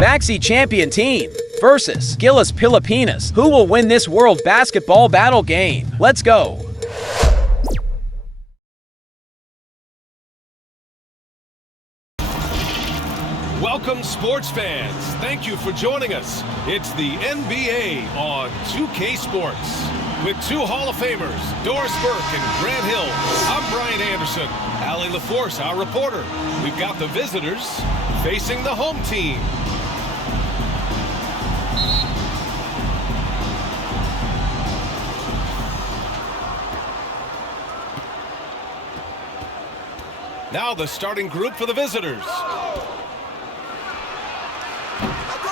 BAXI champion team versus GILAS Pilipinas. Who will win this World Basketball Battle game? Let's go! Welcome, sports fans. Thank you for joining us. It's the NBA on 2K Sports. With two Hall of Famers, Doris Burke and Grant Hill, I'm Brian Anderson. Allie LaForce, our reporter. We've got the visitors facing the home team. Now the starting group for the visitors.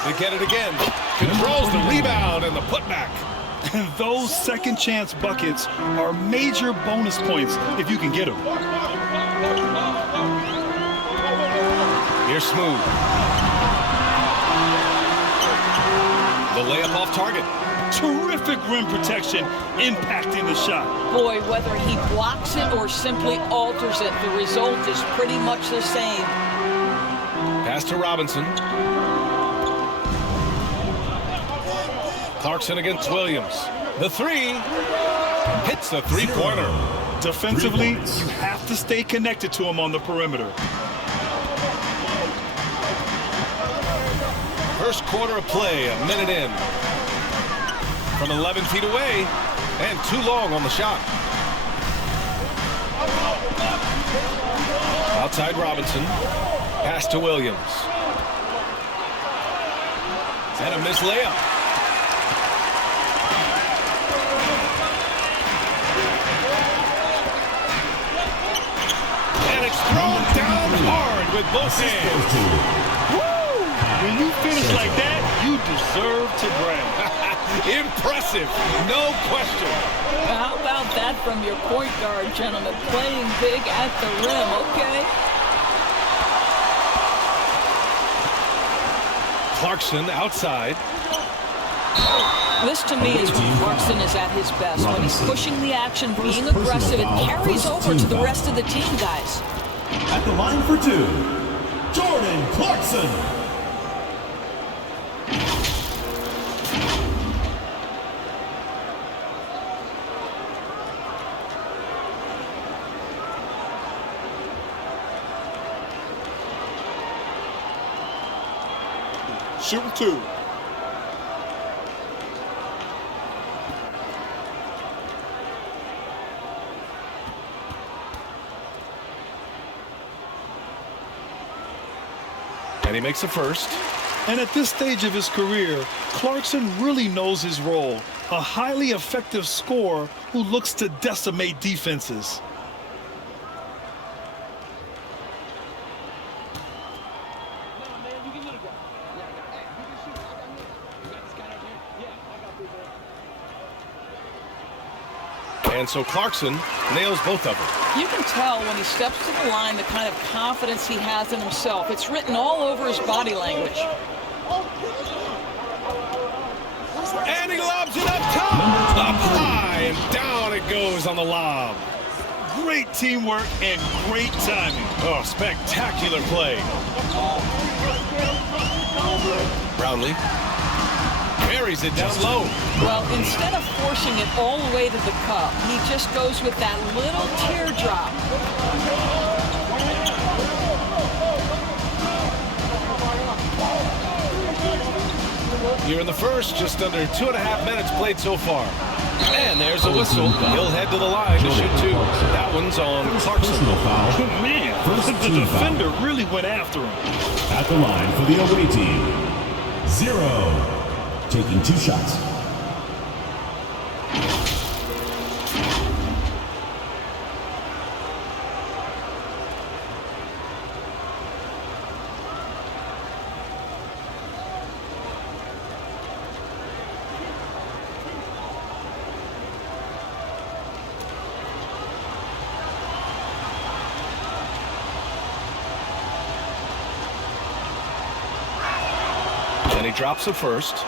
They get it again. Controls the rebound and the putback. And those second chance buckets are major bonus points if you can get them. Here's Smooth. The layup off target. Terrific rim protection impacting the shot. Boy, whether he blocks it or simply alters it, the result is pretty much the same. Pass to Robinson. Clarkson against Williams. The three hits the three-pointer. Defensively, you have to stay connected to him on the perimeter. First quarter of play, a minute in. From 11 feet away, and too long on the shot. Outside Robinson. Pass to Williams. And a missed layup. And it's thrown down hard with both hands. Woo! When you finish like that, you deserve to brag. Impressive, no question. How about that from your point guard, gentlemen? Playing big at the rim, okay? Clarkson outside. This to me is when Clarkson is at his best. When he's pushing the action, being aggressive, it carries over to the rest of the team, guys. At the line for two, Jordan Clarkson. Shooting two. And he makes the first. And at this stage of his career, Clarkson really knows his role. A highly effective scorer who looks to decimate defenses. And so Clarkson nails both of them. You can tell when he steps to the line the kind of confidence he has in himself. It's written all over his body language. And he lobs it up top. Up high and down it goes on the lob. Great teamwork and great timing. Oh, spectacular play. Brownlee carries it down low. Well, instead of forcing it all the way to the cup, he just goes with that little teardrop. Here in the first, just under 2.5 minutes played so far. And there's a whistle. He'll head to the line to shoot two. That one's on Clarkson. Oh, man, the defender really went after him. At the line for the away team, 0. Taking two shots. And he drops the first.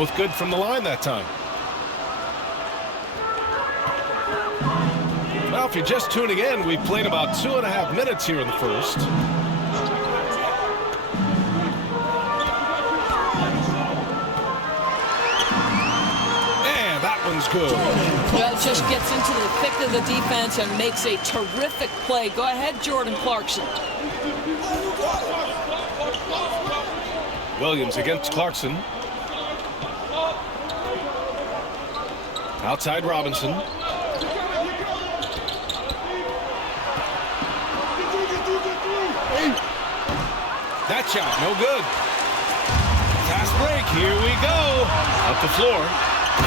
Both good from the line that time. Well, if you're just tuning in, we've played about 2.5 minutes here in the first. And that one's good. Well, just gets into the thick of the defense and makes a terrific play. Go ahead, Jordan Clarkson. Williams against Clarkson. Outside Robinson. That shot, no good. Fast break, here we go. Up the floor.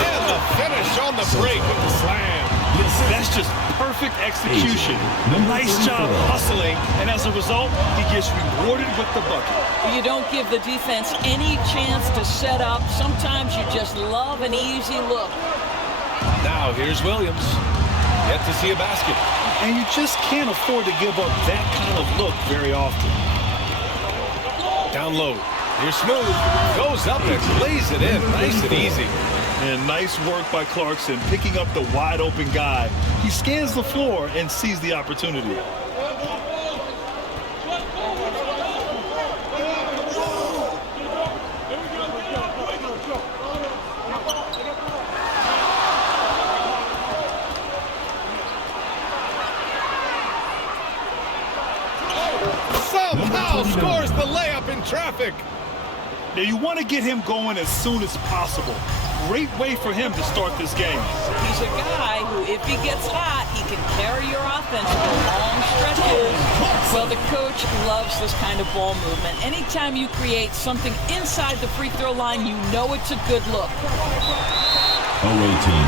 And the finish on the break with the slam. That's just perfect execution. Nice job hustling, and as a result, he gets rewarded with the bucket. You don't give the defense any chance to set up. Sometimes you just love an easy look. Now here's Williams. Yet to see a basket. And you just can't afford to give up that kind of look very often. Down low. Here's Smooth. Goes up and lays it in. Nice and easy. And nice work by Clarkson picking up the wide open guy. He scans the floor and sees the opportunity. Somehow scores the layup in traffic. Now you want to get him going as soon as possible. Great way for him to start this game. He's a guy who, if he gets hot, he can carry your offense for long stretches. Well, the coach loves this kind of ball movement. Anytime you create something inside the free throw line, you know it's a good look. Away team.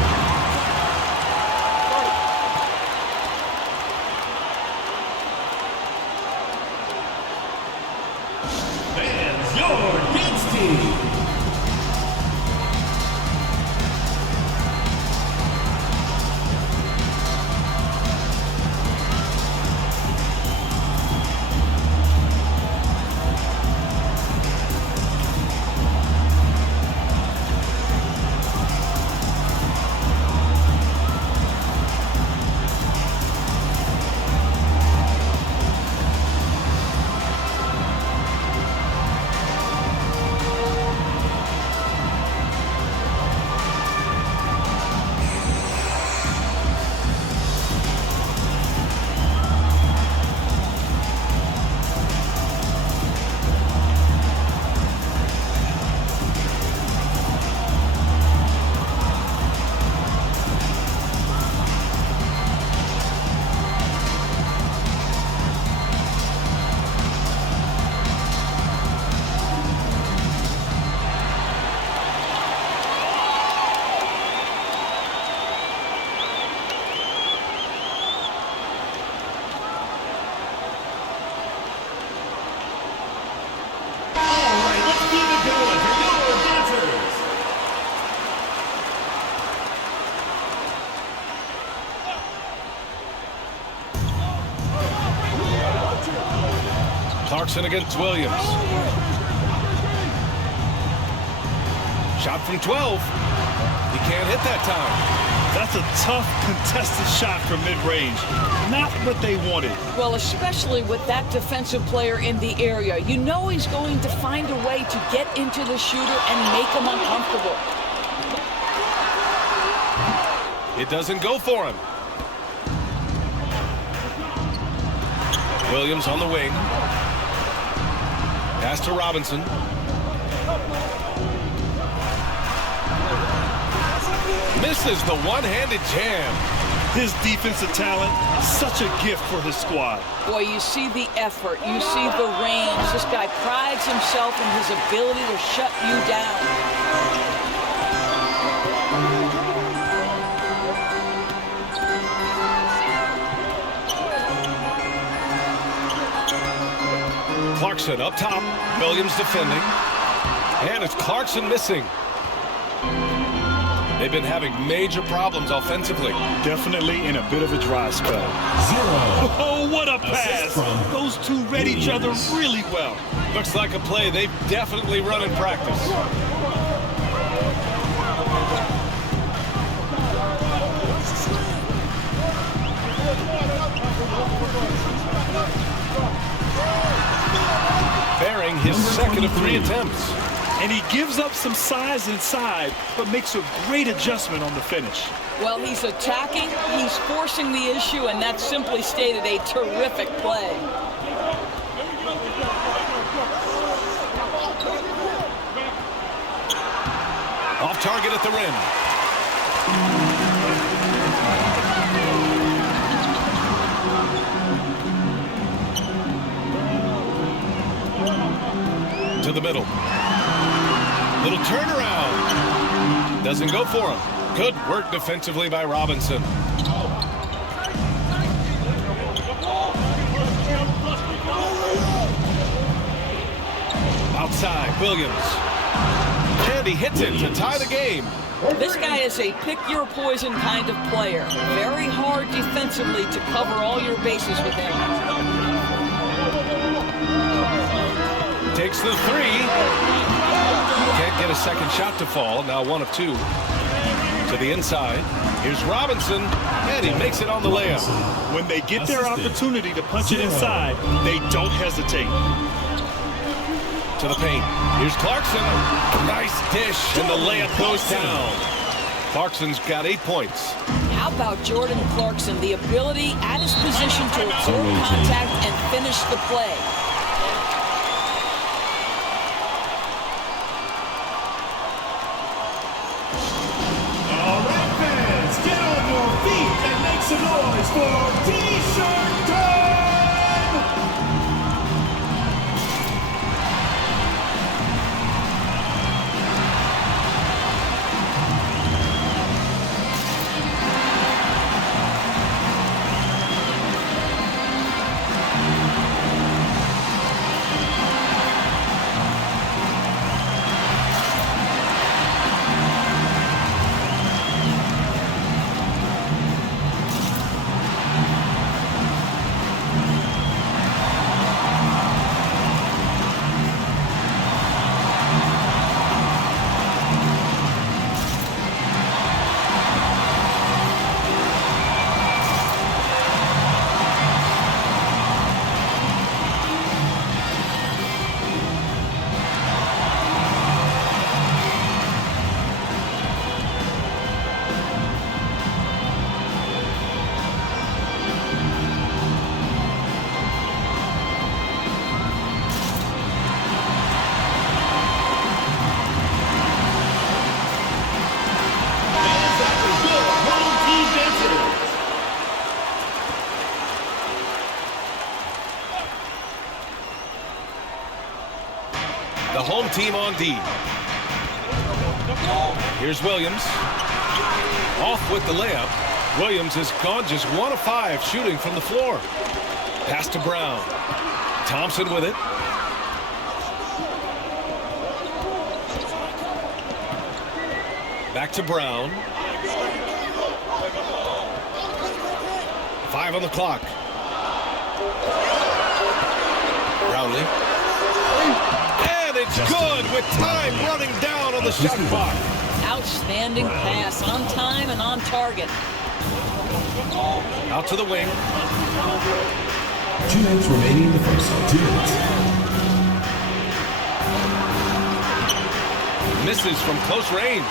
Fans, your against team. Clarkson against Williams. Shot from 12. He can't hit that time. That's a tough, contested shot from mid-range. Not what they wanted. Well, especially with that defensive player in the area. You know he's going to find a way to get into the shooter and make him uncomfortable. It doesn't go for him. Williams on the wing. Pass to Robinson. Misses the one-handed jam. His defensive talent, such a gift for his squad. Boy, you see the effort, you see the range. This guy prides himself in his ability to shut you down. Clarkson up top. Williams defending. And it's Clarkson missing. They've been having major problems offensively. Definitely in a bit of a dry spell. Oh, what a pass. Those two read each other really well. Looks like a play they've definitely run in practice. his second of 3 attempts. And he gives up some size inside, but makes a great adjustment on the finish. Well, he's attacking, he's forcing the issue, and that simply stated a terrific play. Off target at the rim. To the middle. Little turnaround. Doesn't go for him. Good work defensively by Robinson. Outside, Williams. And he hits it to tie the game. This guy is a pick-your-poison kind of player. Very hard defensively to cover all your bases with him. Takes the 3. Can't get a second shot to fall. Now 1 of 2. To the inside. Here's Robinson. And he makes it on the layup. When they get their opportunity to punch it inside, they don't hesitate. To the paint. Here's Clarkson. Nice dish. And the layup goes down. Clarkson's got 8 points. How about Jordan Clarkson? The ability at his position to absorb contact and finish the play. Some noise for T-shirt time! The home team on D. Here's Williams. Off with the layup. Williams has gone just 1 of 5 shooting from the floor. Pass to Brown. Thompson with it. Back to Brown. 5 on the clock. Brownlee. And it's good with time running down on the shot clock. Outstanding pass, on time and on target. Out to the wing. 2 minutes remaining in the first. 2 minutes. Misses from close range.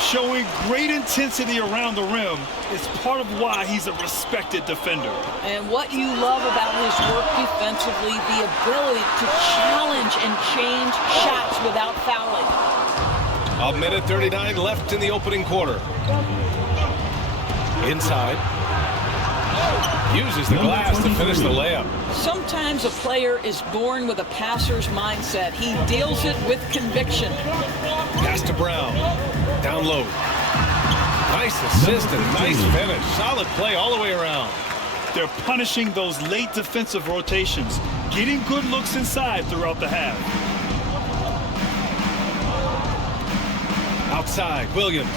Showing great intensity around the rim is part of why he's a respected defender. And what you love about his work defensively, the ability to challenge and change shots without fouling. 1:39 left in the opening quarter. Inside. Uses the glass to finish the layup. Sometimes a player is born with a passer's mindset. He deals it with conviction. Pass to Brown. Down low. Nice assist and nice finish. Solid play all the way around. They're punishing those late defensive rotations, getting good looks inside throughout the half. Outside, Williams.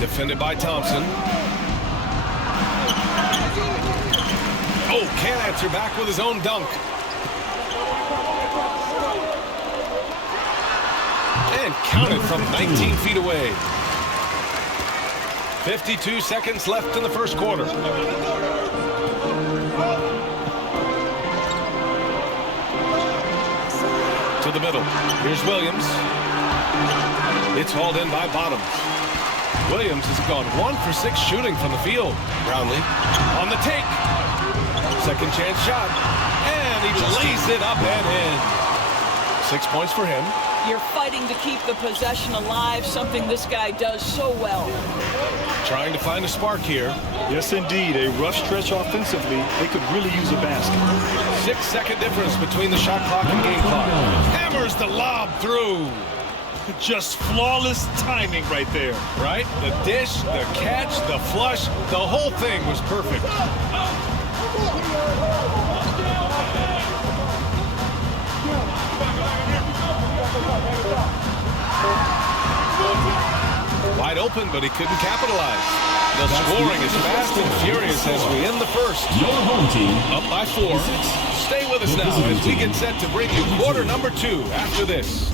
Defended by Thompson. Oh, can't answer back with his own dunk. And counted from 19 feet away. 52 seconds left in the first quarter. to the middle. Here's Williams. It's hauled in by Bottoms. Williams has gone 1 for 6 shooting from the field. Brownlee on the take. Second chance shot. And he lays it up and in. 6 points for him. You're fighting to keep the possession alive, something this guy does so well. Trying to find a spark here. Yes, indeed. A rough stretch offensively. They could really use a basket. 6-second difference between the shot clock and game clock. Hammers the lob through. Just flawless timing right there. Right? The dish, the catch, the flush, the whole thing was perfect. Wide open, but he couldn't capitalize. The scoring is fast and furious as we end the first. Your home team Up by 4. Stay with us now as we get set to bring you quarter number 2 after this.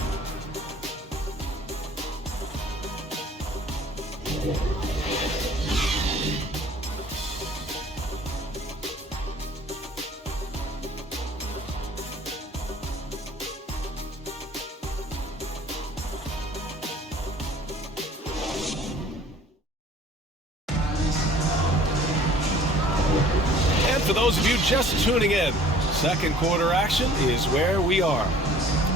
For those of you just tuning in, second quarter action is where we are.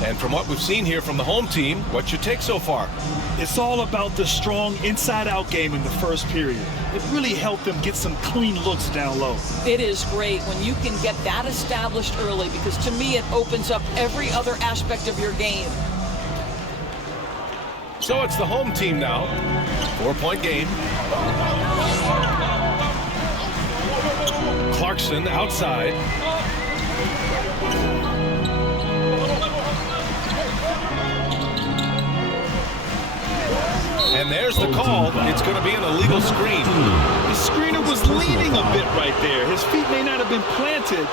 And from what we've seen here from the home team, what's your take so far? It's all about the strong inside-out game in the first period. It really helped them get some clean looks down low. It is great when you can get that established early, because to me it opens up every other aspect of your game. So it's the home team now. 4-point game. Clarkson outside. And there's the call. It's going to be an illegal screen. The screener was leaning a bit right there. His feet may not have been planted.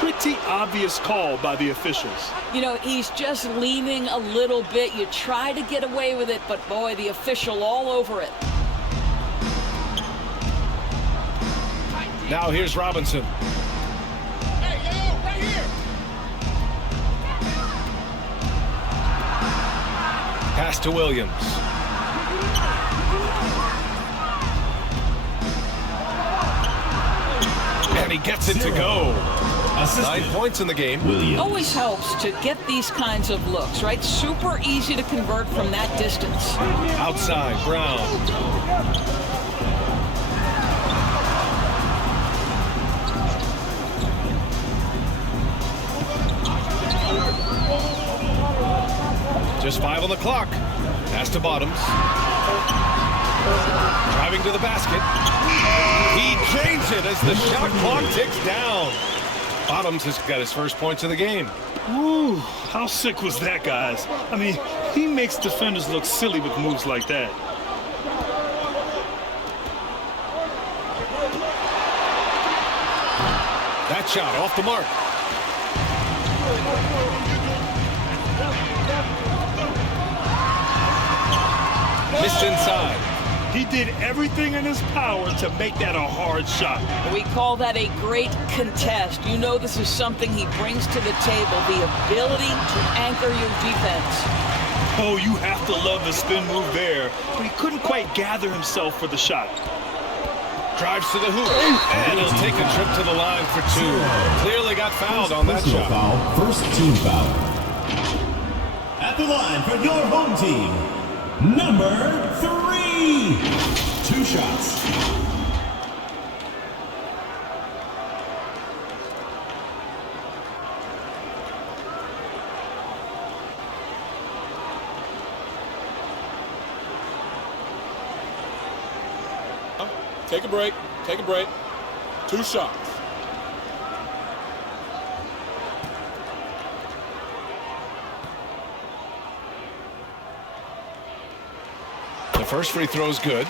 Pretty obvious call by the officials. You know, he's just leaning a little bit. You try to get away with it, but boy, the official all over it. Now here's Robinson. Right here. Pass to Williams. And he gets it to go. 9 points in the game. Williams. Always helps to get these kinds of looks, right? Super easy to convert from that distance. Outside, Brown. Just 5 on the clock. Pass to Bottoms. Driving to the basket. He drains it as the shot clock ticks down. Bottoms has got his first points of the game. Ooh, how sick was that, guys? I mean, he makes defenders look silly with moves like that. That shot off the mark. Missed inside. He did everything in his power to make that a hard shot. We call that a great contest. You know this is something he brings to the table, the ability to anchor your defense. Oh, you have to love the spin move there, but he couldn't quite gather himself for the shot. Drives to the hoop, and he'll take a trip to the line for 2. Clearly got fouled on that Personal shot. foul, first team foul. At the line for your home team, number 3. 2 shots. Take a break. Take a break. 2 shots. The first free throw is good.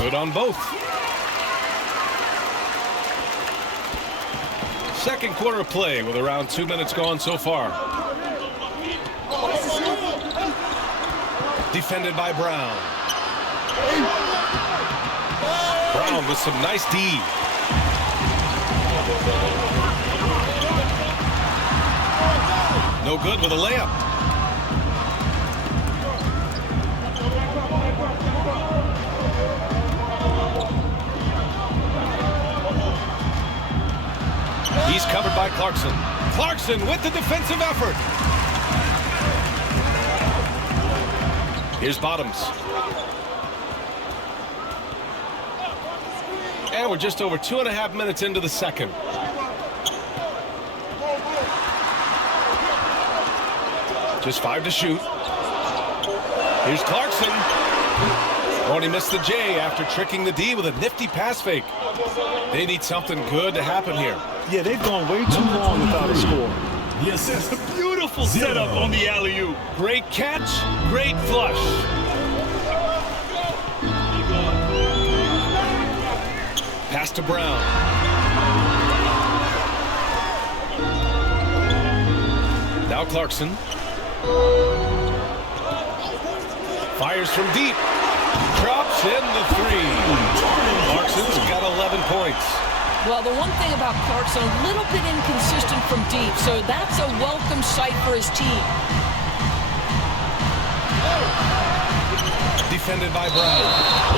Good on both. Second quarter of play with around 2 minutes gone so far. Defended by Brown. Brown with some nice D. No good with a layup. He's covered by Clarkson. Clarkson with the defensive effort. Here's Bottoms. And we're just over 2.5 minutes into the second. Just 5 to shoot. Here's Clarkson. Oh, and he missed the J after tricking the D with a nifty pass fake. They need something good to happen here. Yeah, they've gone way too long without a score. The assist. Beautiful setup on the alley-oop. Great catch, great flush. Pass to Brown. Now Clarkson. Fires from deep. Drops in the three. Clarkson's got 11 points. Well, the one thing about Clarkson, a little bit inconsistent from deep, so that's a welcome sight for his team. Defended by Brown.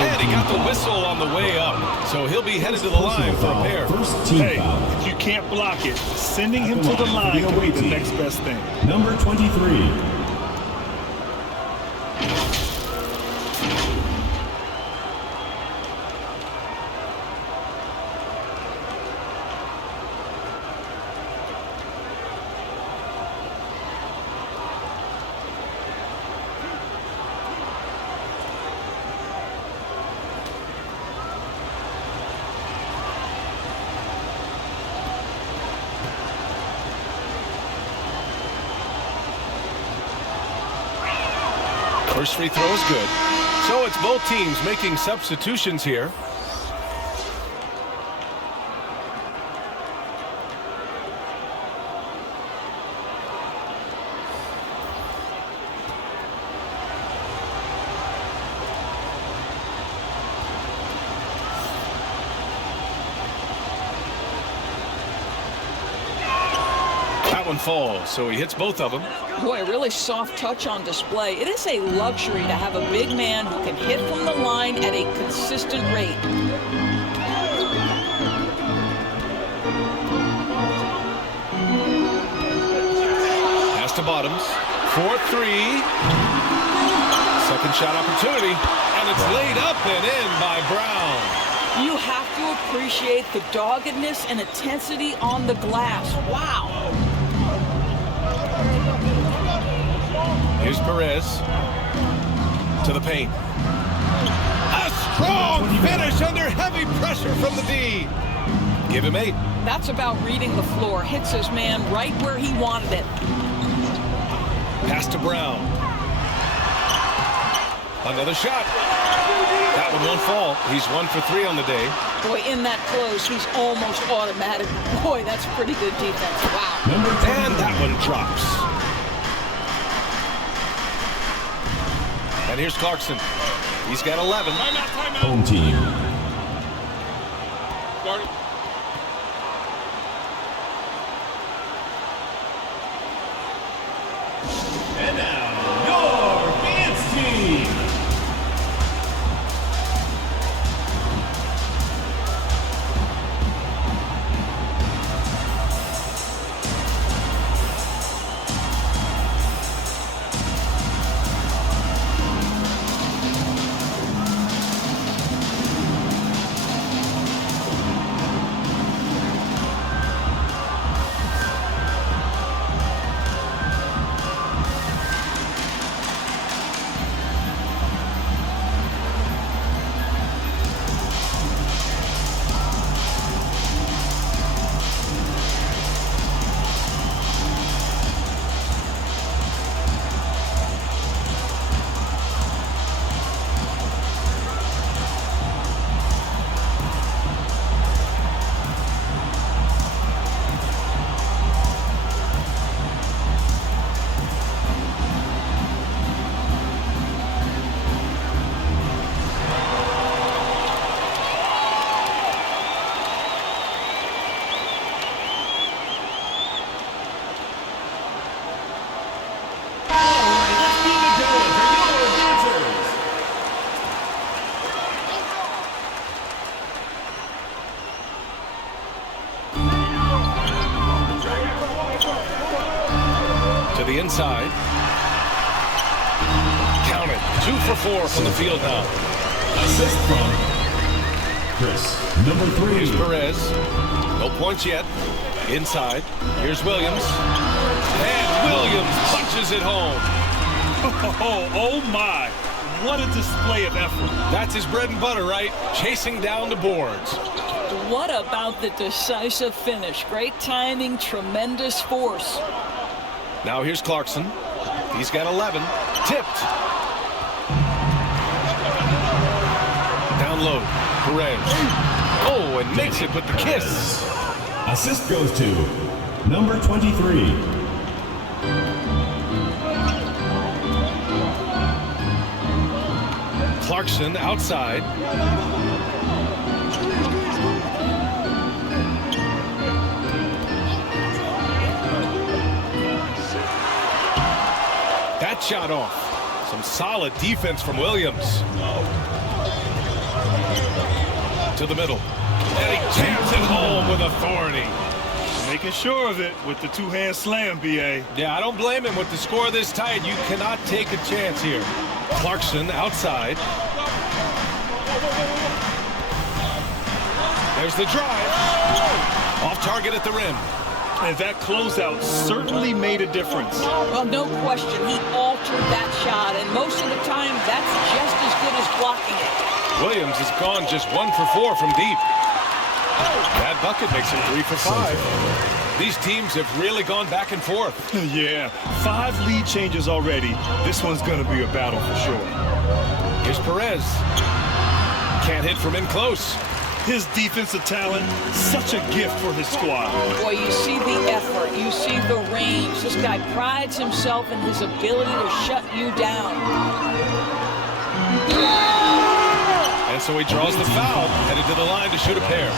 And he got the whistle on the way up, so he'll be headed to the line for a pair. Hey, if you can't block it, sending him to the line will be the next best thing. Number 23. First free throw is good. So it's both teams making substitutions here. That one falls, so he hits both of them. Boy, a really soft touch on display. It is a luxury to have a big man who can hit from the line at a consistent rate. Pass to Bottoms. 4-3. Second shot opportunity. And it's laid up and in by Brown. You have to appreciate the doggedness and intensity on the glass. Wow. Here's Perez to the paint. A strong finish under heavy pressure from the D. Give him 8. That's about reading the floor. Hits his man right where he wanted it. Pass to Brown. Another shot. That one won't fall. He's 1 for 3 on the day. Boy, in that close, he's almost automatic. Boy, that's pretty good defense. Wow. And that one drops. And here's Clarkson. He's got 11. Timeout. Home team. Guard it. And now, your dance team. the inside. Count it. 2 for 4 from the field now. Assist from Chris, number 3. Here's Perez. No points yet. Inside. Here's Williams. And Williams punches it home. Oh my. What a display of effort. That's his bread and butter, right? Chasing down the boards. What about the decisive finish? Great timing, tremendous force. Now here's Clarkson. He's got 11. Tipped. Down low. Perez. Oh, and makes it with the kiss. Assist goes to number 23. Clarkson outside. That shot off. Some solid defense from Williams. To the middle. And he jams it home with authority. Making sure of it with the two-hand slam, BA. Yeah, I don't blame him. With the score this tight, you cannot take a chance here. Clarkson outside. There's the drive. Off target at the rim. And that closeout certainly made a difference. Well, no question, he altered that shot, and most of the time, that's just as good as blocking it. Williams has gone just 1 for 4 from deep. That bucket makes him 3 for 5. These teams have really gone back and forth. Yeah, 5 lead changes already. This one's going to be a battle for sure. Here's Perez. Can't hit from in close. His defensive talent, such a gift for his squad. Boy, you see the effort, you see the range. This guy prides himself in his ability to shut you down. And so he draws the foul, headed to the line to shoot a pair.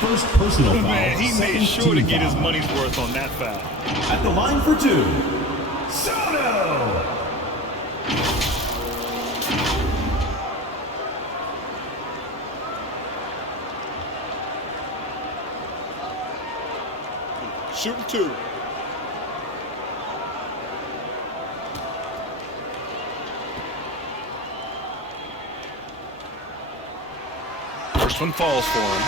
First personal foul. Man, he made sure to get his money's worth on that foul. At the line for 2, Soto. Shooting 2. First one falls for him.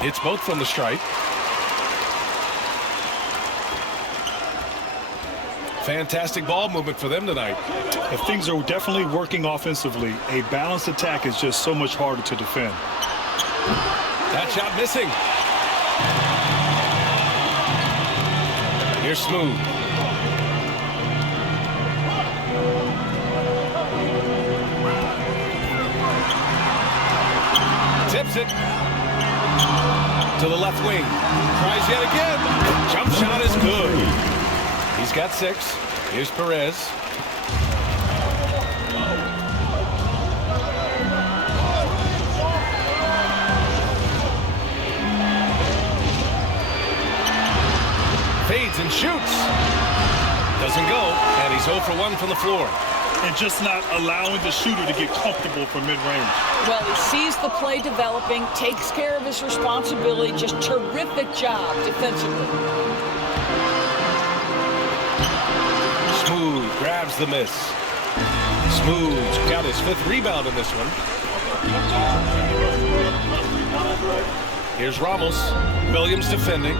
It's both from the stripe. Fantastic ball movement for them tonight. If things are definitely working offensively, a balanced attack is just so much harder to defend. That shot missing. Here's Smooth. Tips it. To the left wing. Tries yet again. Jump shot is good. He's got 6. Here's Perez. Fades and shoots. Doesn't go. And he's 0 for 1 from the floor. And just not allowing the shooter to get comfortable from mid-range. Well, he sees the play developing, takes care of his responsibility. Just terrific job defensively. Smooth grabs the miss. Smooth got his 5th rebound in this one. Here's Ramos. Williams defending.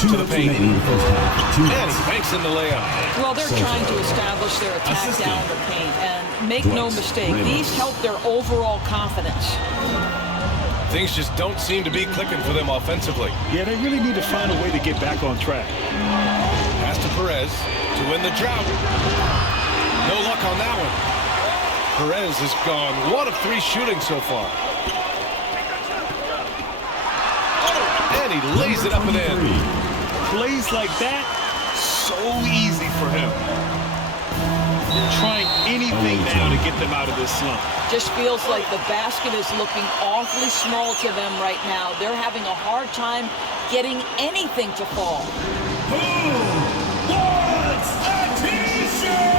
To the paint. And he banks in the layup. Well, they're trying to establish their attack down the paint. And make no mistake, these help their overall confidence. Things just don't seem to be clicking for them offensively. Yeah, they really need to find a way to get back on track. Pass to Perez to win the drought. No luck on that one. Perez has gone 1 of 3 shooting so far. And he lays it up and in. Plays like that, so easy for him. Trying any anything now to get them out of this slump. Just feels like the basket is looking awfully small to them right now. They're having a hard time getting anything to fall. Who wants a t-shirt?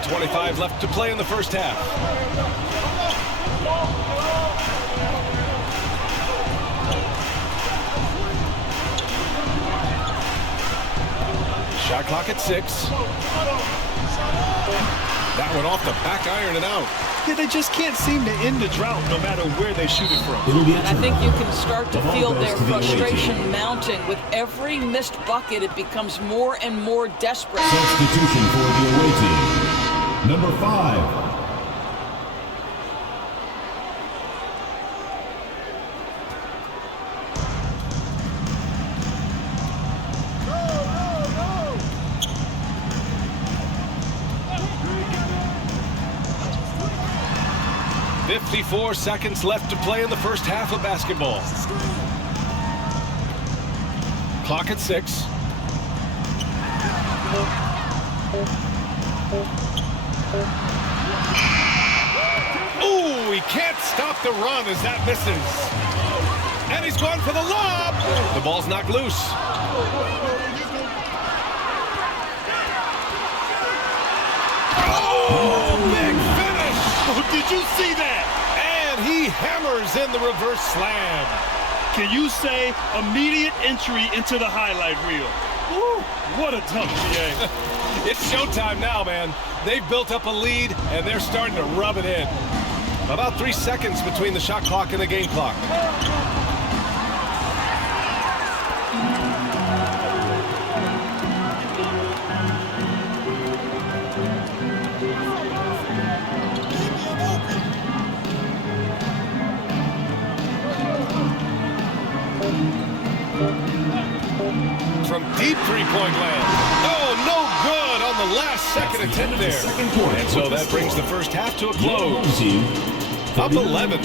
.25 left to play in the first half. Shot clock at 6. That one off the back iron and out. Yeah, they just can't seem to end the drought no matter where they shoot it from. And I think you can start to feel their frustration mounting. With every missed bucket, it becomes more and more desperate. Substitution for the away team. Number 5. .54 seconds left to play in the first half of basketball. Clock at 6. Ooh, he can't stop the run as that misses. And he's going for the lob. The ball's knocked loose. Oh, big finish. Oh, did you see that? And he hammers in the reverse slam. Can you say immediate entry into the highlight reel? Woo, what a dunk, GA. It's showtime now, man. They've built up a lead, and they're starting to rub it in. About 3 seconds between the shot clock and the game clock. From deep three-point land. Oh, no good on the last second attempt there. And so that brings the first half to a close. Up 11.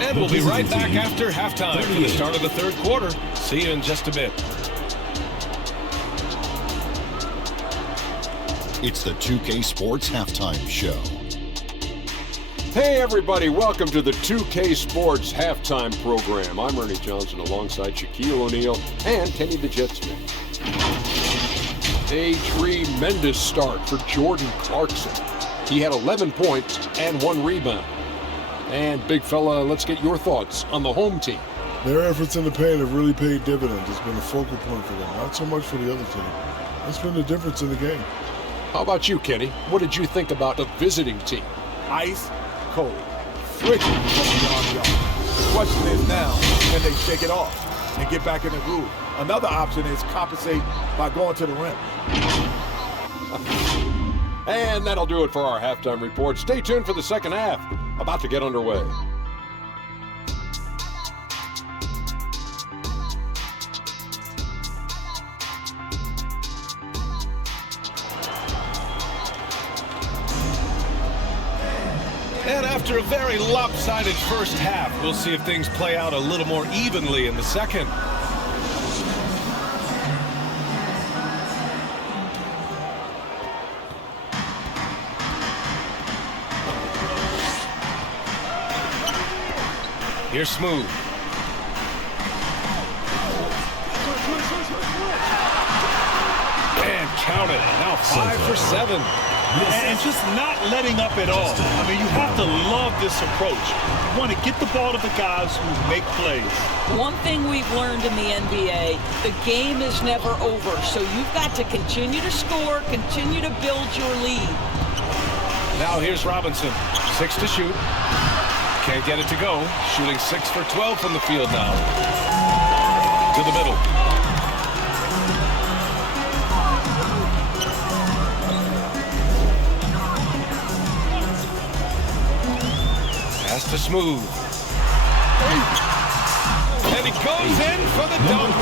And we'll be right back after halftime for the start of the third quarter. See you in just a bit. It's the 2K Sports Halftime Show. Hey everybody, welcome to the 2K Sports Halftime Program. I'm Ernie Johnson alongside Shaquille O'Neal and Kenny the Jet Smith. A tremendous start for Jordan Clarkson. He had 11 points and 1 rebound. And big fella, let's get your thoughts on the home team. Their efforts in the paint have really paid dividends. It's been a focal point for them, not so much for the other team. That's been the difference in the game. How about you, Kenny? What did you think about the visiting team? Ice cold, frigid from the yard. The question is now, can they shake it off and get back in the groove? Another option is compensate by going to the rim. And that'll do it for our halftime report. Stay tuned for the second half, about to get underway. And after a very lopsided first half, we'll see if things play out a little more evenly in the second. Here's Smooth. And count it. Now 5 for 7. And just not letting up at all. I mean, you have to love this approach. You want to get the ball to the guys who make plays. One thing we've learned in the NBA, the game is never over. So you've got to continue to score, continue to build your lead. Now here's Robinson. 6 to shoot. Can't get it to go. Shooting 6 for 12 from the field now. To the middle. Pass to Smooth. And he goes in for the dunk.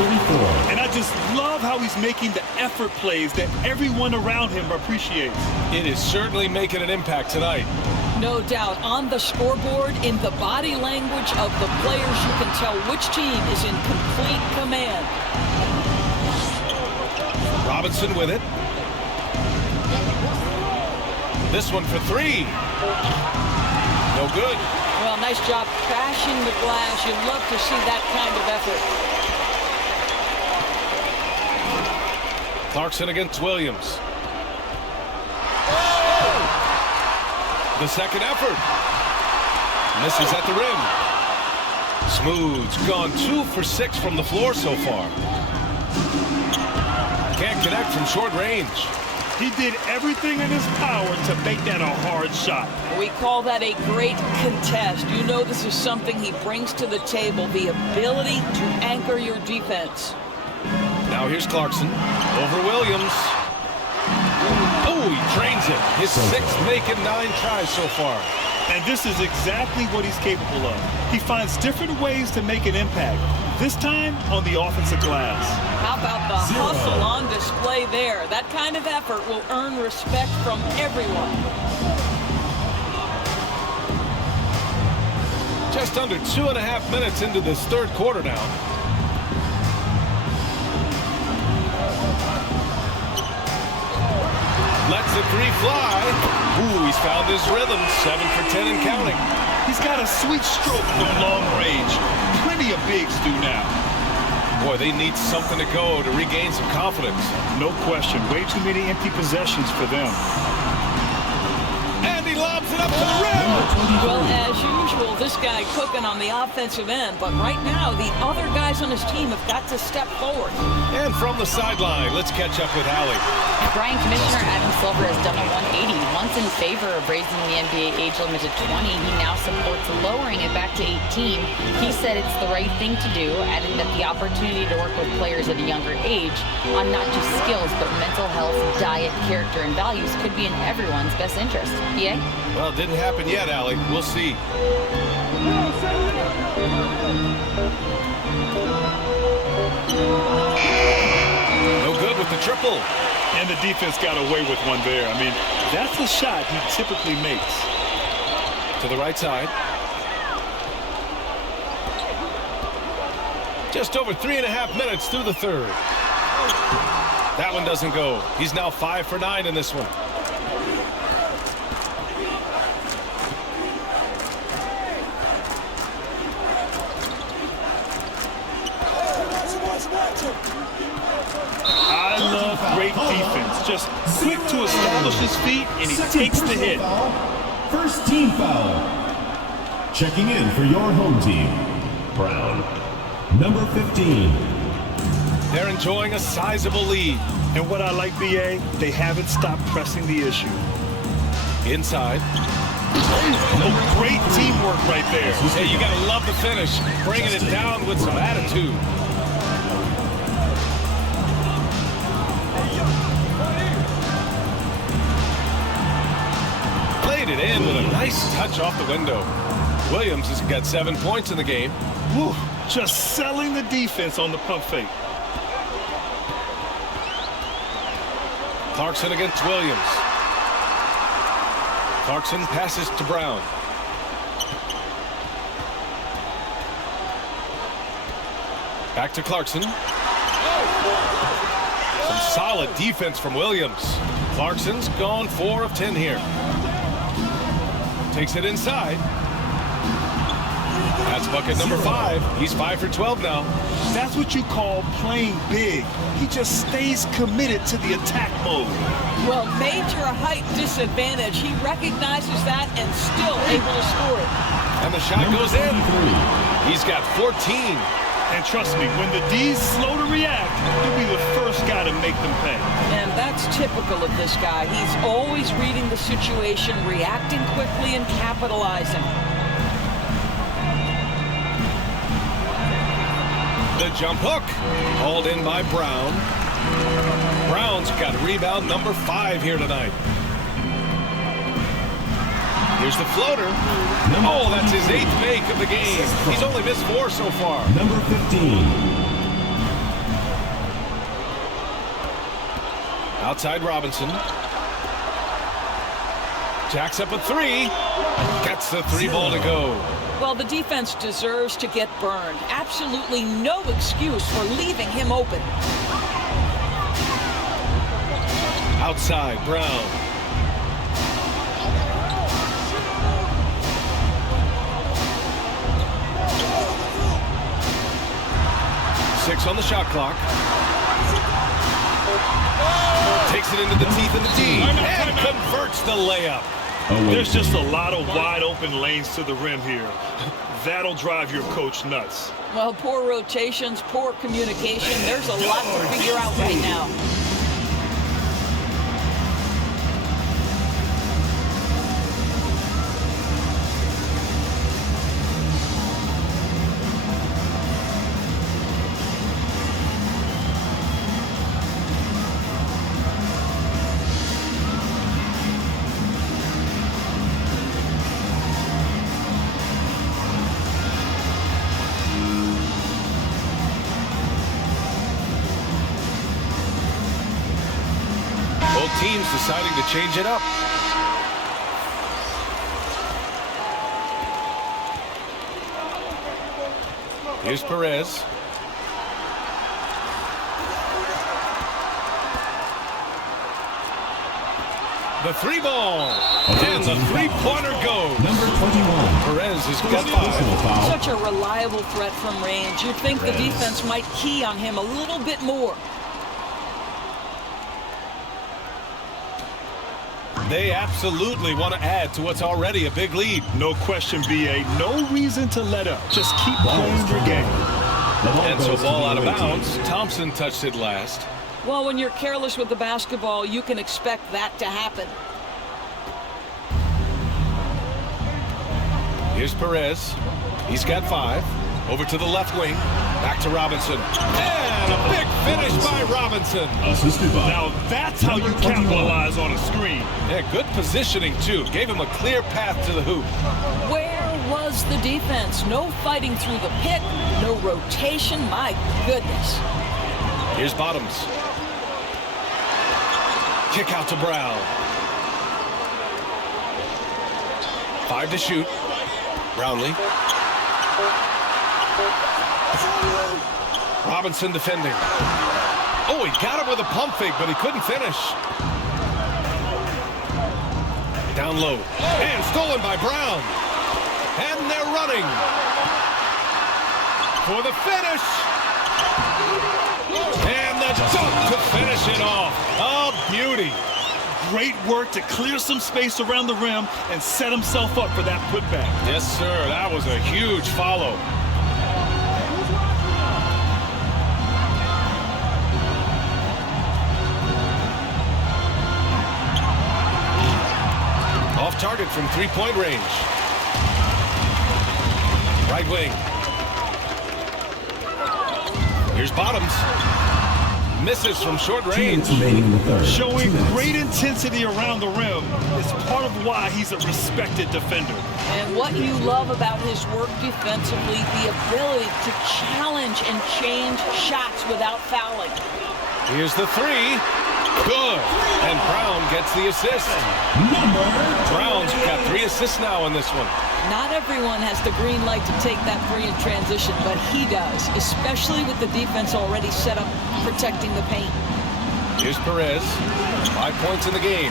And I just love how he's making the effort plays that everyone around him appreciates. It is certainly making an impact tonight. No doubt. On the scoreboard, in the body language of the players, you can tell which team is in complete command. Robinson with it. This one for 3. No good. Well, nice job crashing the glass. You'd love to see that kind of effort. Clarkson against Williams. The second effort. Misses at the rim. Smooth's gone 2 for 6 from the floor so far. Can't connect from short range. He did everything in his power to make that a hard shot. We call that a great contest. You know this is something he brings to the table, the ability to anchor your defense. Now here's Clarkson over Williams. Oh, he drains it. His 6th making 9 tries so far. And this is exactly what he's capable of. He finds different ways to make an impact. This time on the offensive glass. How about the hustle on display there? That kind of effort will earn respect from everyone. Just under 2.5 minutes into this third quarter now. Lets the 3 fly. Ooh, he's found his rhythm. 7 for 10 and counting. He's got a sweet stroke from long range. Plenty of bigs do now. Boy, they need something to go to regain some confidence. No question. Way too many empty possessions for them. And he lobs it up to the rim. Well, as usual, this guy cooking on the offensive end. But right now, the other guys on his team have got to step forward. And from the sideline, let's catch up with Allie. Brian Commissioner Adam Silver has done a 180. Once in favor of raising the NBA age limit to 20, he now supports lowering it back to 18. He said it's the right thing to do, adding that the opportunity to work with players at a younger age on not just skills, but mental health, diet, character, and values could be in everyone's best interest. PA? Well, it didn't happen yet, Allie. We'll see. No good with the triple. And the defense got away with one there. I mean, that's a shot he typically makes. To the right side. Just over 3.5 minutes through the third. That one doesn't go. He's now 5 for 9 in this one. I love great defense. Just quick to establish his feet, and he takes the hit. First team foul. Checking in for your home team, Brown, number 15. They're enjoying a sizable lead. And what I like, BA, they haven't stopped pressing the issue. Inside. Oh, great teamwork right there. Hey, you gotta love the finish. Bringing it down with some attitude. Played it in with a nice touch off the window. Williams has got 7 points in the game. Whew, just selling the defense on the pump fake. Clarkson against Williams. Clarkson passes to Brown. Back to Clarkson. Some solid defense from Williams. Clarkson's gone 4 of 10 here. Takes it inside. That's bucket number 5. He's 5 for 12 now. That's what you call playing big. He just stays committed to the attack mode. Well, major height disadvantage. He recognizes that and still able to score it. And the shot goes in. He's got 14. And trust me, when the D's slow to react, he'll be the first guy to make them pay. And that's typical of this guy. He's always reading the situation, reacting quickly, and capitalizing. The jump hook, hauled in by Brown. Brown's got rebound number 5 here tonight. Here's the floater. Oh, that's his 8th make of the game. He's only missed 4 so far. Number 15. Outside Robinson. Jacks up a 3. Gets the 3 ball to go. Well, the defense deserves to get burned. Absolutely no excuse for leaving him open. Outside Brown. Six on the shot clock. Takes it into the teeth of the D and converts the layup. There's just a lot of wide open lanes to the rim here. That'll drive your coach nuts. Well, poor rotations, poor communication. There's a lot to figure out right now. Teams deciding to change it up. Here's Perez. The 3 ball. And the 3-pointer goes. Number 21. Perez has got 5. Such a reliable threat from range. You'd think the defense might key on him a little bit more. They absolutely want to add to what's already a big lead. No question, BA. No reason to let up. Just keep playing your game. And so ball out of bounds. Thompson touched it last. Well, when you're careless with the basketball, you can expect that to happen. Here's Perez. He's got 5. Over to the left wing. Back to Robinson. And a big finish by Robinson. Assisted by. Now that's how you capitalize on a screen. Yeah, good positioning, too. Gave him a clear path to the hoop. Where was the defense? No fighting through the pick. No rotation. My goodness. Here's Bottoms. Kick out to Brown. 5 to shoot. Brownlee. Robinson defending. Oh, he got him with a pump fake, but he couldn't finish. Down low. And stolen by Brown. And they're running. For the finish. And the dunk to finish it off. A beauty. Great work to clear some space around the rim and set himself up for that putback. Yes, sir. That was a huge follow. Off target from 3-point range. Right wing. Here's Bottoms. Misses from short range. Showing great intensity around the rim is part of why he's a respected defender. And what you love about his work defensively, the ability to challenge and change shots without fouling. Here's the 3. Good. And Brown gets the assist. Brown's got 3 assists now in this one. Not everyone has the green light to take that 3 in transition, but he does, especially with the defense already set up protecting the paint. Here's Perez. 5 points in the game.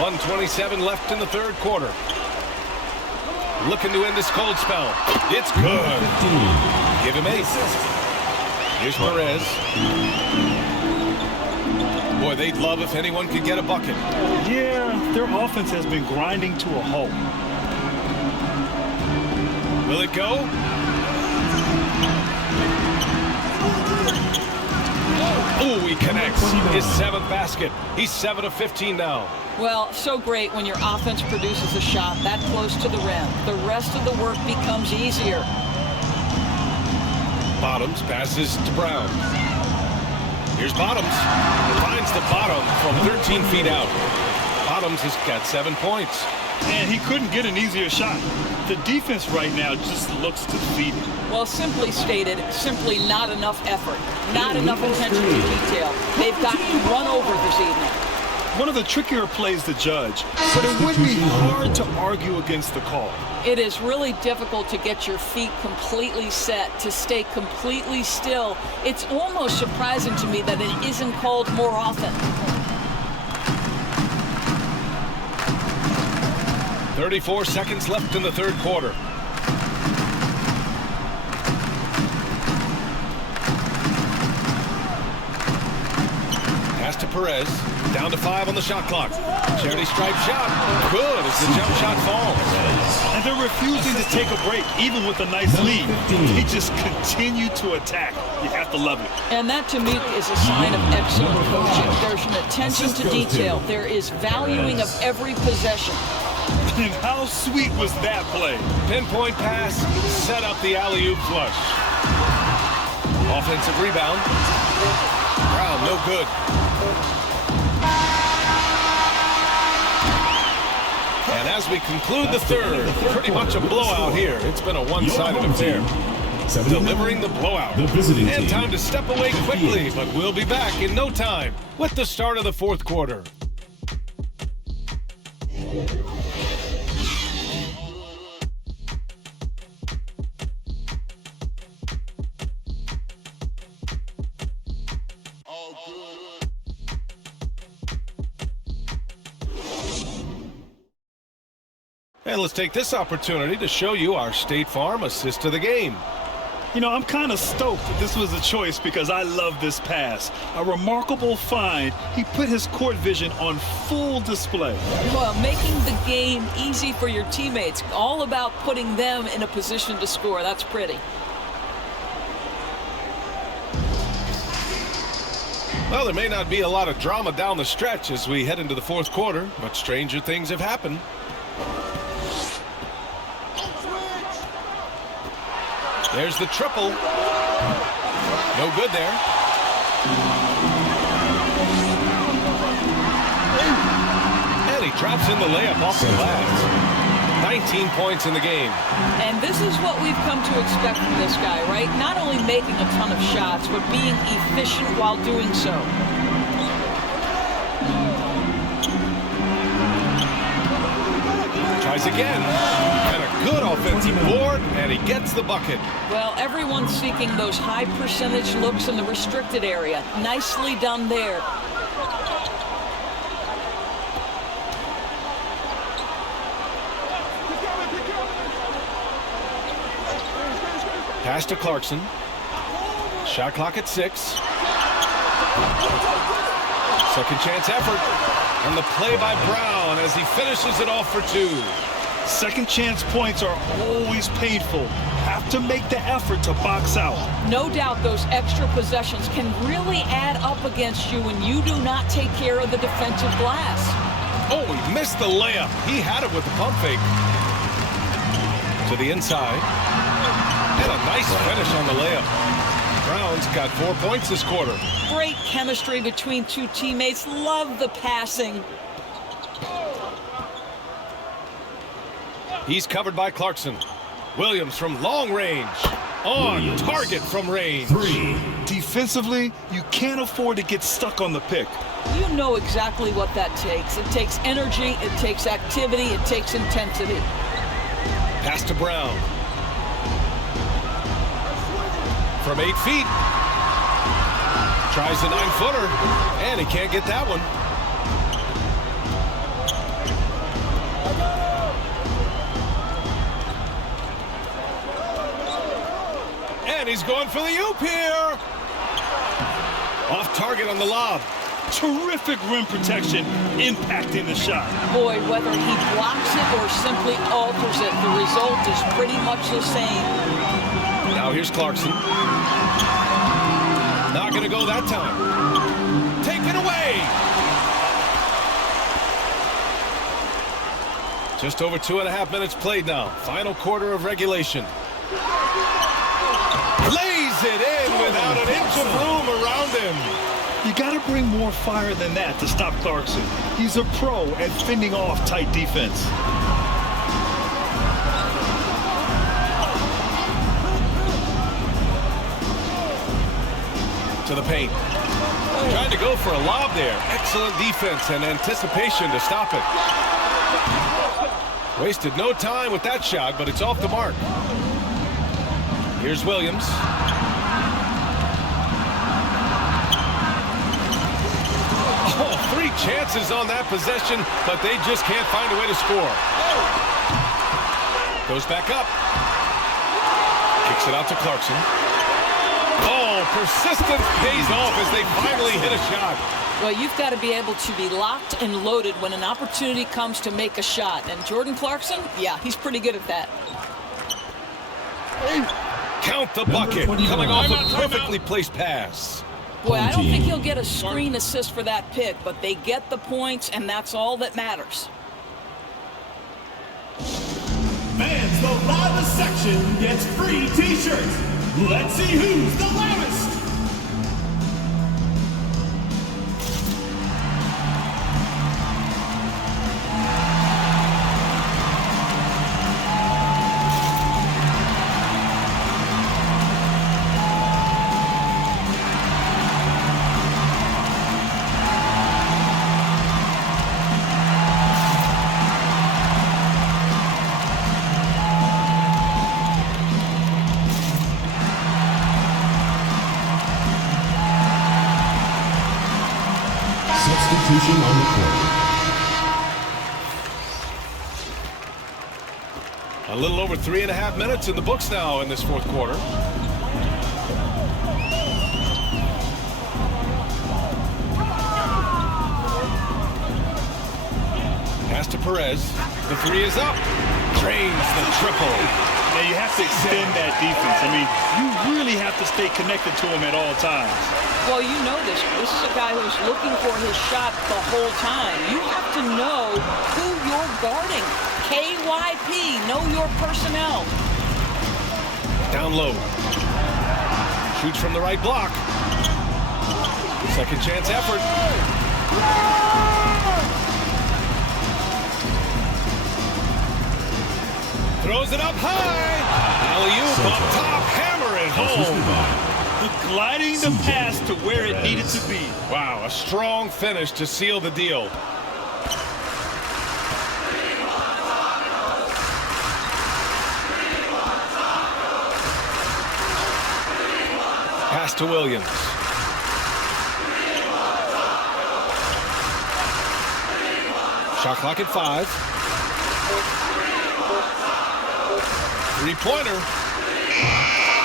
1:27 left in the third quarter. looking to end this cold spell. It's good. Give him 8. Here's Perez. Boy, they'd love if anyone could get a bucket. Yeah, their offense has been grinding to a halt. Will it go? Oh, he connects. His 7th basket. He's 7 of 15 now. Well, so great when your offense produces a shot that close to the rim. The rest of the work becomes easier. Bottoms passes to Brown. Here's Bottoms. Finds the bottom from 13 feet out. Bottoms has got 7 points. And he couldn't get an easier shot. The defense right now just looks defeated. Well, simply stated, simply not enough effort. Not enough attention to detail. They've gotten run over this evening. One of the trickier plays to judge, but it would be hard to argue against the call. It is really difficult to get your feet completely set, to stay completely still. It's almost surprising to me that it isn't called more often. 34 seconds left in the 3rd quarter. Pass to Perez. Down to 5 on the shot clock. Charity stripe shot. Good as the jump shot falls. And they're refusing to take a break, even with a nice lead. They just continue to attack. You have to love it. And that, to me, is a sign of excellent coaching. There's an attention to detail. There is valuing of every possession. And how sweet was that play? Pinpoint pass, set up the alley-oop flush. Offensive rebound. Brown, no good. And as we conclude the 3rd, pretty much a blowout here. It's been a one-sided affair. Delivering the blowout. And time to step away quickly, but we'll be back in no time with the start of the 4th quarter. And let's take this opportunity to show you our State Farm assist to the game. You know, I'm kind of stoked that this was a choice because I love this pass. A remarkable find. He put his court vision on full display. Well, making the game easy for your teammates. All about putting them in a position to score. That's pretty. Well, there may not be a lot of drama down the stretch as we head into the 4th quarter, but stranger things have happened. There's the triple. No good there. And he drops in the layup off the glass. 19 points in the game. And this is what we've come to expect from this guy, right? Not only making a ton of shots, but being efficient while doing so. Tries again. And a good offensive board, and he gets the bucket. Well, everyone's seeking those high percentage looks in the restricted area. Nicely done there. Pass to Clarkson. Shot clock at 6. Second chance effort. And the play by Brown as he finishes it off for 2. Second chance points are always painful. Have to make the effort to box out. No doubt those extra possessions can really add up against you when you do not take care of the defensive glass. Oh, he missed the layup. He had it with the pump fake. To the inside. And a nice finish on the layup. Brown's got 4 points this quarter. Great chemistry between two teammates. Love the passing. He's covered by Clarkson. Williams from long range. On target from range. 3. Defensively, you can't afford to get stuck on the pick. You know exactly what that takes. It takes energy, it takes activity, it takes intensity. Pass to Brown. From 8 feet. Tries the 9-footer, and he can't get that one. And he's going for the oop here. Off target on the lob. Terrific rim protection, impacting the shot. Boy, whether he blocks it or simply alters it, the result is pretty much the same. Now here's Clarkson. Not going to go that time. Taken away. Just over 2.5 minutes played now. Final quarter of regulation. Lays it in without an inch of room around him. You got to bring more fire than that to stop Clarkson. He's a pro at fending off tight defense. To the paint. Trying to go for a lob there. Excellent defense and anticipation to stop it. Wasted no time with that shot, but it's off the mark. Here's Williams. Oh, 3 chances on that possession, but they just can't find a way to score. Goes back up. Kicks it out to Clarkson. Oh, persistence pays off as they finally hit a shot. Well, you've got to be able to be locked and loaded when an opportunity comes to make a shot. And Jordan Clarkson, yeah, he's pretty good at that. Count the bucket. Coming off a perfectly placed pass. Boy, I don't think he'll get a screen assist for that pick, but they get the points, and that's all that matters. Fans, the loudest section gets free t-shirts. Let's see who's the loudest. Substitution on the court. A little over 3.5 minutes in the books now in this fourth quarter. Pass to Perez. The 3 is up. Drains the triple. Now you have to extend that defense. I mean, you really have to stay connected to him at all times. Well, you know this. This is a guy who's looking for his shot the whole time. You have to know who you're guarding. KYP, know your personnel. Down low. Shoots from the right block. Second chance effort. Throws it up high. Alley-oop up top. Hammer it home. Gliding the pass to where it needed to be. Wow, a strong finish to seal the deal. Pass to Williams. Shot clock at 5. Three-pointer.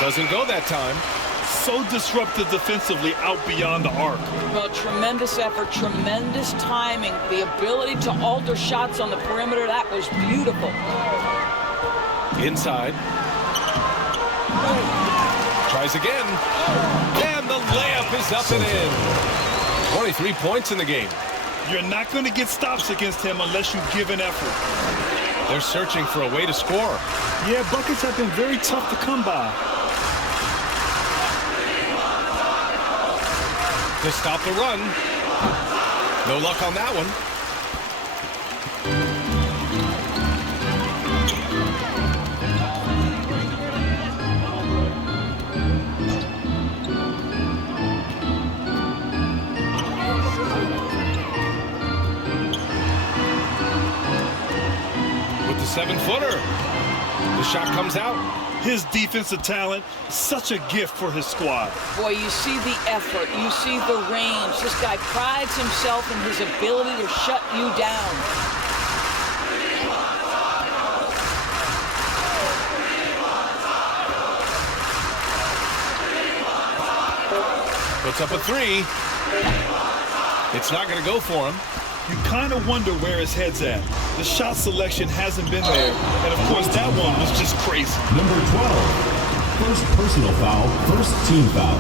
Doesn't go that time. So disruptive defensively out beyond the arc. Well, tremendous effort, tremendous timing. The ability to alter shots on the perimeter, that was beautiful. Inside. Tries again. And the layup is up and in. 23 points in the game. You're not going to get stops against him unless you give an effort. They're searching for a way to score. Yeah, buckets have been very tough to come by. To stop the run. No luck on that one. With the 7-footer. The shot comes out. His defensive talent, such a gift for his squad. Boy, you see the effort, you see the range. This guy prides himself in his ability to shut you down. Puts up a three. It's not going to go for him. You kind of wonder where his head's at. The shot selection hasn't been there. And, of course, that one was just crazy. Number 12. First personal foul, first team foul.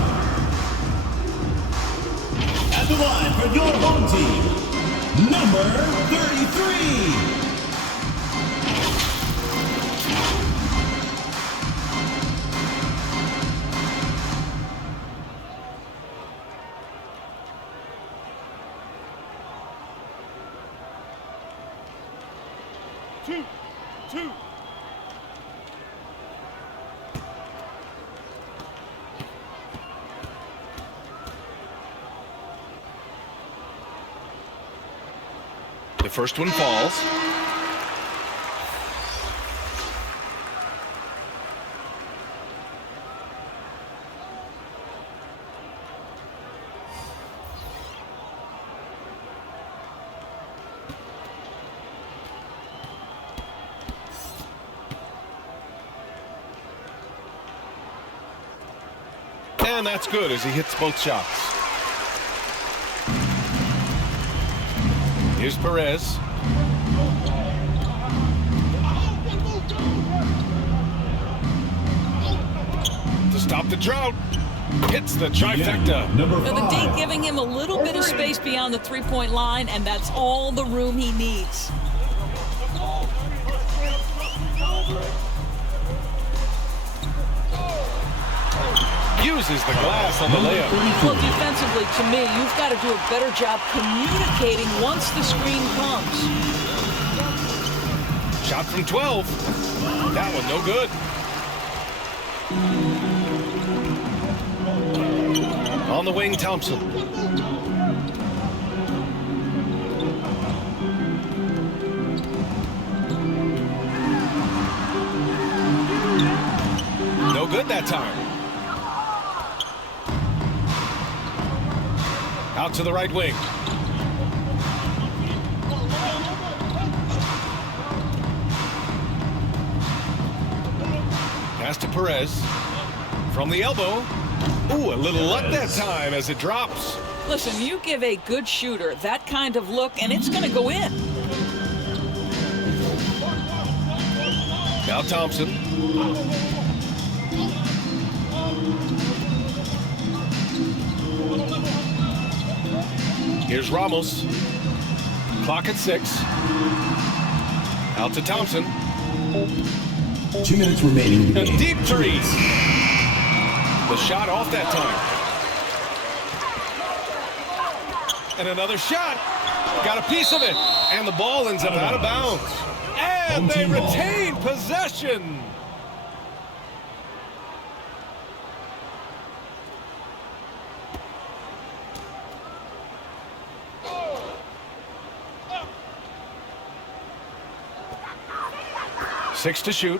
At the line for your home team, number 33. Two. The first one falls. And that's good as he hits both shots. Here's Perez. To stop the drought. Hits the trifecta. The D giving him a little bit of space beyond the three-point line, and that's all the room he needs. Uses the glass on the layup. Well, defensively, to me, you've got to do a better job communicating once the screen comes. Shot from 12. That one no good. On the wing, Thompson. No good that time. Out to the right wing. Pass to Perez. From the elbow. Ooh, a little luck that time as it drops. Listen, you give a good shooter that kind of look, and it's going to go in. Now Thompson. Here's Ramos. Clock at 6. Out to Thompson. 2 minutes remaining in the A game. deep three. The shot off that time. And another shot. Got a piece of it. And the ball ends up out of bounds. And they retain possession. Six to shoot.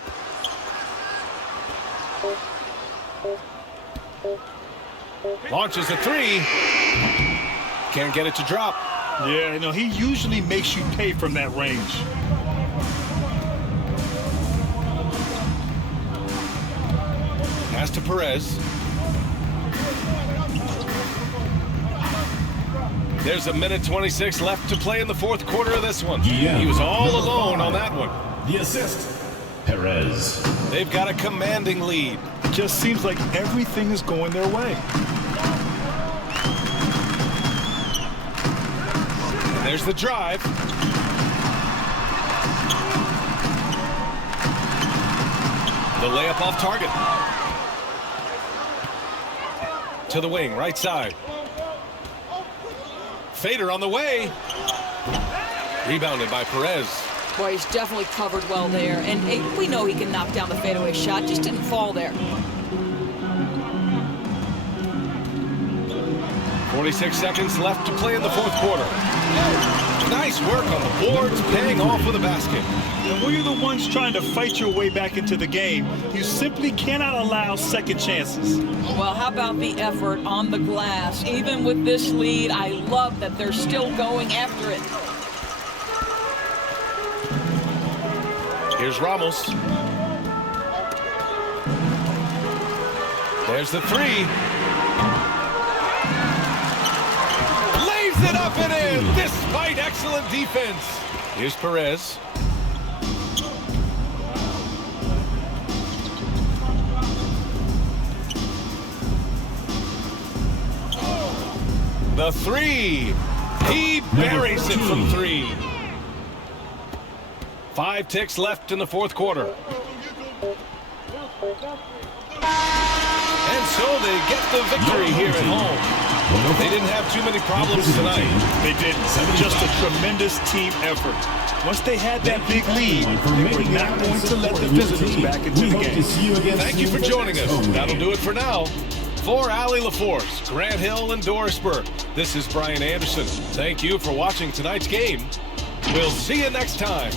Launches a three. Can't get it to drop. Yeah, no, he usually makes you pay from that range. Pass to Perez. There's a minute 26 left to play in the fourth quarter of this one. Yeah. He was all alone on that one. The assist, Perez. They've got a commanding lead. Just seems like everything is going their way. There's the drive. The layup off target. To the wing, right side. Fader on the way. Rebounded by Perez. Boy, he's definitely covered well there. And hey, we know he can knock down the fadeaway shot. Just didn't fall there. 46 seconds left to play in the fourth quarter. Nice work on the boards, paying off with a basket. And when you're the ones trying to fight your way back into the game, you simply cannot allow second chances. Well, how about the effort on the glass? Even with this lead, I love that they're still going after it. Here's Ramos. There's the three. it up and in, despite excellent defense. Here's Perez. The three. He buries it from three. 5 ticks left in the fourth quarter. And so they get the victory here at home. They didn't have too many problems tonight. They didn't. Just a tremendous team effort. Once they had that big lead, they were not going to let the visitors back into the game. Thank you for joining us. That'll do it for now. For Allie LaForce, Grant Hill, and Dorisburg, this is Brian Anderson. Thank you for watching tonight's game. We'll see you next time.